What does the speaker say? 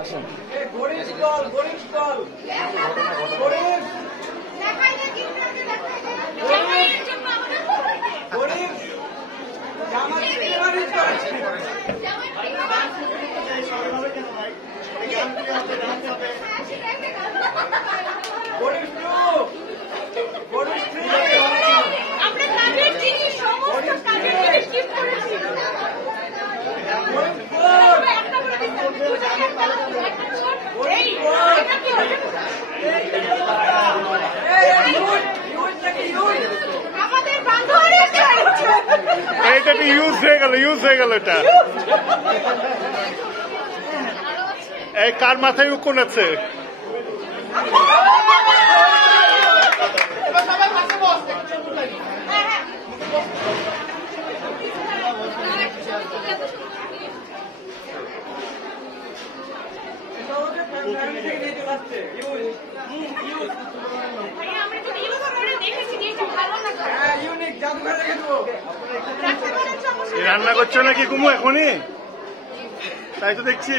আসেন। এটা ইউজ হয়ে গেল এটা। এই কার মাথায় উকুন আছে? রান্না করছো নাকি কুমু এখনই? তাই তো দেখছি।